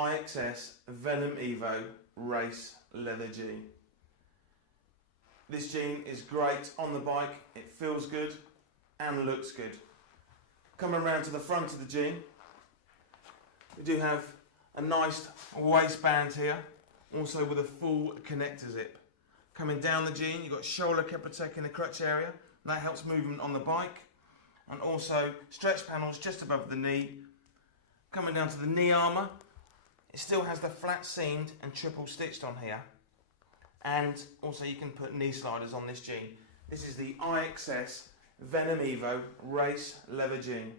IXS Venom Evo Race Leather Jean. This jean is great on the bike, it feels good and looks good. Coming around to the front of the jean, we do have a nice waistband here, also with a full connector zip. Coming down the jean, you've got Schoeller Keprotec in the crotch area, and that helps movement on the bike. And also stretch panels just above the knee. Coming down to the knee armour, it still has the flat seamed and triple stitched on here. And also you can put knee sliders on this jean. This is the IXS Venom Evo Race Leather Jean.